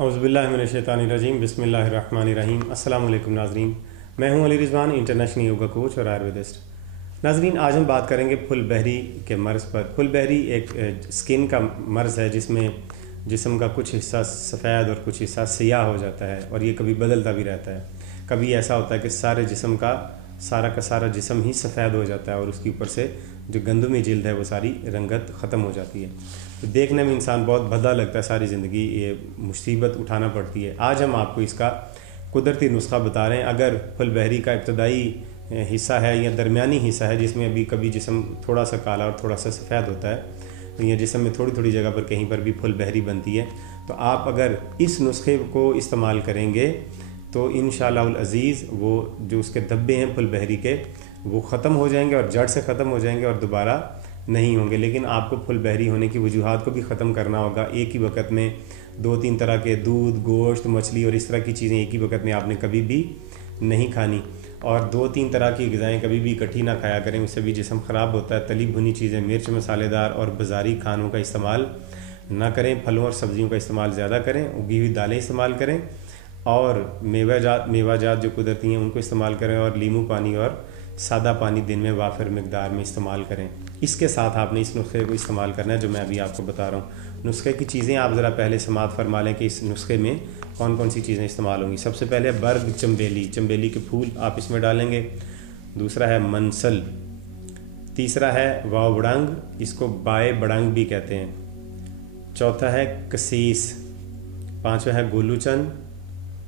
औज़ुबिल्लाहिमिनश्शैतानिर्रजीम बिस्मिल्लाहिर्रहमानिर्रहीम। अस्सलाम वालेकुम नाज़रीन, मैं हूं Ali Rizwan, international yoga coach और आयुर्वेदिस्ट। नाज़रीन, आज हम बात करेंगे फुल बहरी के मर्ज़ पर। फुल बहरी एक स्किन का मर्ज़ है जिसमें जिस्म का कुछ हिस्सा सफ़ेद और कुछ हिस्सा सियाह हो जाता है और ये कभी बदलता भी रहता है। कभी ऐसा होता है कि सारे जिस्म का सारा जिस्म ही सफ़ेद हो जाता है और उसके ऊपर से जो गंदमी जिल्द है वो सारी रंगत ख़त्म हो जाती है। तो देखने में इंसान बहुत भद्दा लगता है, सारी ज़िंदगी ये मुसीबत उठाना पड़ती है। आज हम आपको इसका कुदरती नुस्खा बता रहे हैं। अगर फुल बहरी का इब्तदाई हिस्सा है या दरमियानी हिस्सा है जिसमें अभी कभी जिस्म थोड़ा सा काला और थोड़ा सा सफ़ेद होता है या जिस्म में थोड़ी थोड़ी जगह पर कहीं पर भी फुल बहरी बनती है, तो आप अगर इस नुस्खे को इस्तेमाल करेंगे तो इंशाअल्लाहुल अज़ीज़ वो जो उसके धब्बे हैं फुल बहरी के वो ख़त्म हो जाएंगे और जड़ से ख़त्म हो जाएंगे और दोबारा नहीं होंगे। लेकिन आपको फुल बहरी होने की वजूहात को भी ख़त्म करना होगा। एक ही वक्त में 2-3 तरह के दूध, गोश्त, मछली और इस तरह की चीज़ें एक ही वक्त में आपने कभी भी नहीं खानी और 2-3 तरह की ग़िज़ाएँ कभी भी इकट्ठी ना खाया करें, उससे भी जिस्म ख़राब होता है। तली भुनी चीज़ें, मिर्च मसालेदार और बाज़ारी खानों का इस्तेमाल ना करें। फलों और सब्ज़ियों का इस्तेमाल ज़्यादा करें। उगी हुई दालें इस्तेमाल करें और मेवाजात जो कुदरती हैं उनको इस्तेमाल करें और नींबू पानी और सादा पानी दिन में वाफिर मिकदार में इस्तेमाल करें। इसके साथ आपने इस नुस्खे को इस्तेमाल करना है जो मैं अभी आपको बता रहा हूँ। नुस्खे की चीज़ें आप ज़रा पहले समात फरमा लें कि इस नुस्खे में कौन कौन सी चीज़ें इस्तेमाल होंगी। सबसे पहले बर्ग चंबेली के फूल आप इसमें डालेंगे। दूसरा है मनसल। तीसरा है वावड़ंग, इसको बाए बड़ंग भी कहते हैं। चौथा है कसीस। पाँचवा है गोलूचन।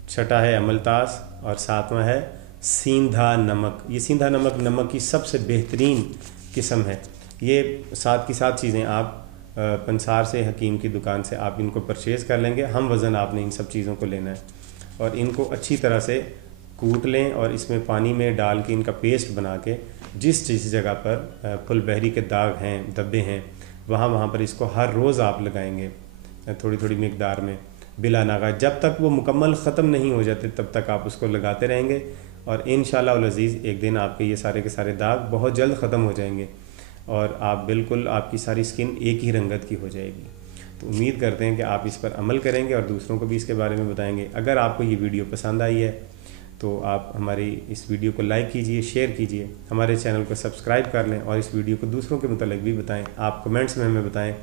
छठा है अमलतास और सातवां है सींधा नमक। ये सींधा नमक की सबसे बेहतरीन किस्म है। ये साथ की साथ चीज़ें आप पंसार से, हकीम की दुकान से आप इनको परचेज़ कर लेंगे। हम वज़न आपने इन सब चीज़ों को लेना है और इनको अच्छी तरह से कूट लें और इसमें पानी में डाल के इनका पेस्ट बना के जिस जगह पर फुल बहरी के दाग हैं, धब्बे हैं, वहाँ पर इसको हर रोज़ आप लगाएंगे थोड़ी थोड़ी मिकदार में बिला नागा। जब तक वो मुकम्मल ख़त्म नहीं हो जाते तब तक आप उसको लगाते रहेंगे और इंशाअल्लाह अज़ीज़ एक दिन आपके ये सारे के सारे दाग बहुत जल्द ख़त्म हो जाएंगे और आप बिल्कुल आपकी सारी स्किन एक ही रंगत की हो जाएगी। तो उम्मीद करते हैं कि आप इस पर अमल करेंगे और दूसरों को भी इसके बारे में बताएंगे। अगर आपको ये वीडियो पसंद आई है तो आप हमारी इस वीडियो को लाइक कीजिए, शेयर कीजिए, हमारे चैनल को सब्सक्राइब कर लें और इस वीडियो को दूसरों के मुतालिक भी बताएँ। आप कमेंट्स में हमें बताएँ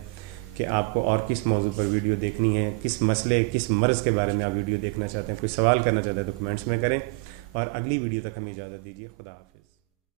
कि आपको और किस मौजू पर वीडियो देखनी है, किस मसले, किस मर्ज़ के बारे में आप वीडियो देखना चाहते हैं, कोई सवाल करना चाहते हैं तो कमेंट्स में करें और अगली वीडियो तक हमें इजाज़त दीजिए। खुदा हाफ़िज़।